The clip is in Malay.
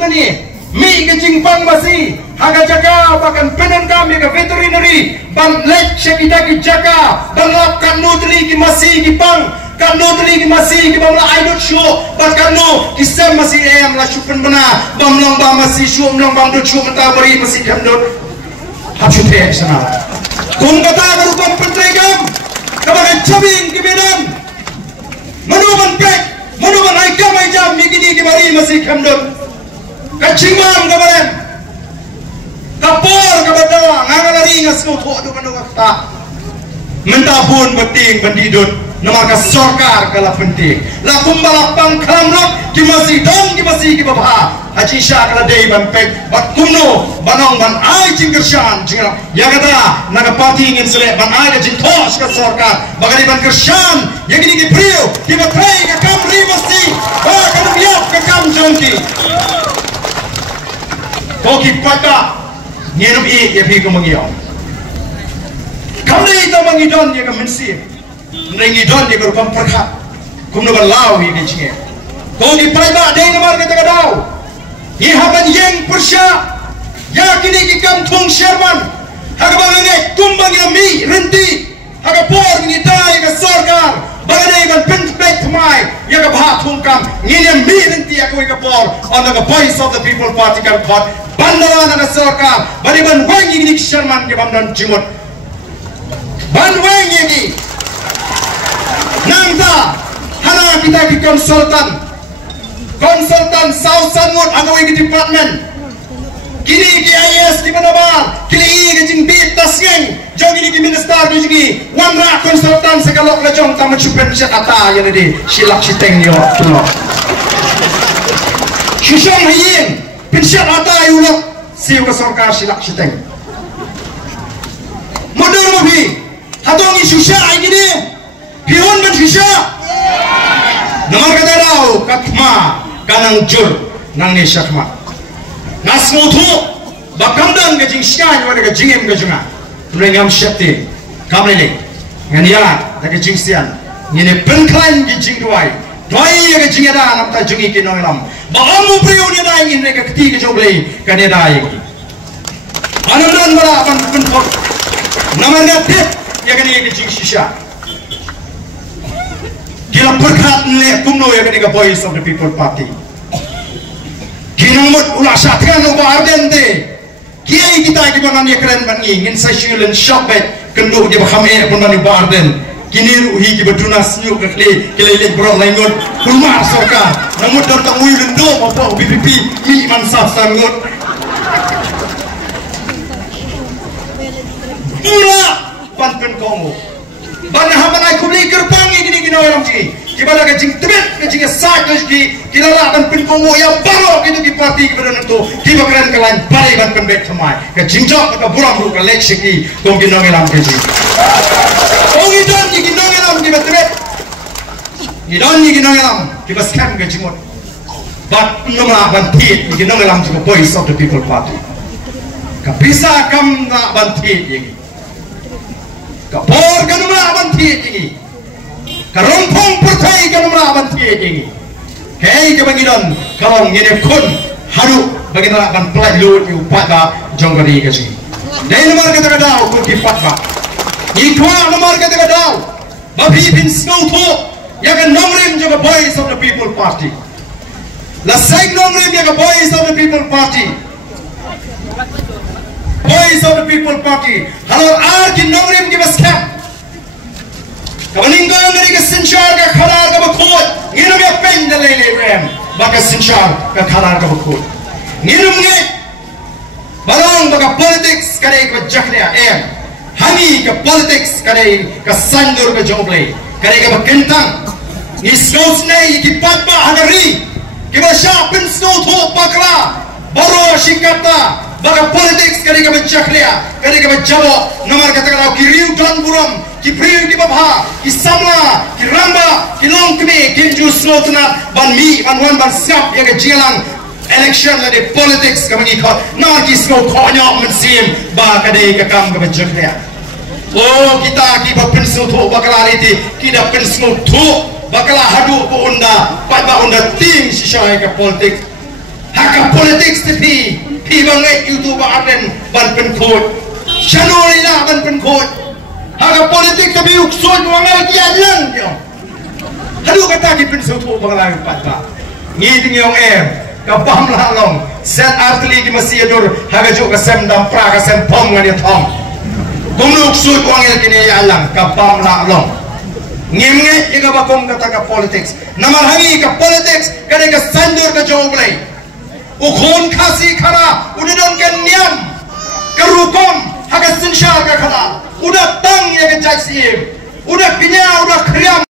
tani mi ke jingpang masih haga jaga bahkan penan kami ke veterinary ban lek kita ki jaga ban lap kan nutri ki masih ki pang kan nutri ki masih ki bamla I not sure but kan no ki sem masih em la chupen bana bamlong ba masih shu mlong bam dut shu mata bari masih kan dut hachu the sana kung kata berubah pentrigam kabagan cabing ki benan manuman pek manuman ai kamai jam mi ki ki bari masih kan dut kacimam kabaran kapor kabadawa ngangalari ngasmo tho do kanu kata mentapun penting bandidut nomor ka sarkar kala penting la kumbala pangkhamlok ki masih dong ki masih ki babha haji sha kala dei ban pek bat kumno banong ban ai jingkershan jinga yagada naga parti ngin sele ban ai ka jintos ka sarkar bagari ban kershan yagini ki priyo ki batrai ka kam ri masih ba kan biak ka kam jongki koki pada nyenum I ya pi ko mangiyo kamne ito mangidon ya ka mensi nengidon ya ko pamperkha kumno balaw ya ke chinge koki pada dei namar ke ta daw I haban yeng persya ya kini ki kam thung sherman haga bangne kumbang ya mi renti haga por ni dai ka sarkar bagane ban pen pek thmai ya ka bha thung kam ngine mi renti ya ko ka por on the voice of the people party kan thought bandara na sarkar bari ban wangi ni sherman ke bamdan jimot ban wangi ni nangda hana kita ki konsultan South Sanmut agawi ki department kini ki IS di Manabar kini ki jing bit taseng jogi ni ki minister di jigi wamra konsultan sekalok la jong tamu chupen chat ata ya di silak siteng yo tulo shishong hayin pinchat ata yulo siu ka sarkar silak siteng modor mo bi hatong I susha ai gini pihon ban susha nomor kata daw katma kanang jur nang ni syakma nasmutu bakamdan ke jing syan wa ke jingem ke junga rengam syakti kamle ngania ke jing syan ngine penklan ke jing duai doi ke jing ada nam ta jungi ke nolam ba amu priu ni dai ngine ke keti ke joblei ke ne dai anandan bala pan pentok namarga tet ya ke ni ke jing shisha gila perkat le kumno ya ke voice of the people party ginamut ula syatkan uba ardente kiai kita ki banan ya keren ban ngin sasulen shopet kendu di bahame pun ban uba arden kini ruhi ki baduna sniu ke kle le bro laingot kulmar sarkar namut dor ta ui lendo apa BPP mi man saf sangut ula panpen kongo ban haman ai kubli kerpang gini gini orang ji kibala ka jing tebet ka jing sak ki kilala ban pin kongo yang baro gitu ki parti ki badan itu ki bakran kalan pare ban pen bet thamai ka jing jok ka buram ru ka lek siki kong ki nongelam ke ji kong i don ki nongelam ki betebet i don ki nongelam ki baskan ka jingot bat nomla ban tit ki nongelam ki voice of the people party ka bisa kam na ban tit yi kapor kanumla abanti jingi karompong pertai kanumla abanti jingi kei ke bangidon kalong ngene kun haru bagina ban play load yu pada jonggari ke jingi dai nomor kata daw ku ki patba ikwa nomor kata daw babi bin snowto ya kan nomrem jo voice of the people party la sai nomrem ya voice of the people party voice of the people party halor ar ki nomrem ki baska kabaning ko ngari ka sinchar ka khalar ka bakhot ngino me pen de le rem baka sinchar ka khalar ka bakhot ngino nge barang baka politics kare ka jakria em hani ka politics kare ka sandur ka joble kare ka bakentang ni scouts nei ki patba hanari ki ba sha pen scout ho bakla baro shikata baga politics kari ka bachaklia kari ka bachabo nomor kata kalau kiriu dan buram ki priu di babha ki samla ki ramba ki longkme ki jusnotna ban mi ban wan ban sap ya ka jilang election la de politics ka mangi kha na ki sko khonyo mensim ba ka de ka kam ka bachaklia oh kita ki ba pensu tho bakala riti ki da pensu tho bakala hadu ko unda pa ba unda ting sisai ka politics hak haka politics ti pi bangai YouTube aden ban pen khot channel ila ban pen khot haka politics ti uksoi bangai dia lang dia hadu kata ki pen soto bangai pat ba ngi ding yong kapam la long set artli ki masiadur haka jo ka sem dam pra ka sem pom ngani thong kumluk sut wangel kini ya lang kapam la long ngimnge iga bakom kata ka politics namal hangi ka politics kade ka sandur ka joglai ukhon khasi khara unidon ke niam karukom haka sinshar ka khada udah tang ya ke jaksi udah kinya udah kriam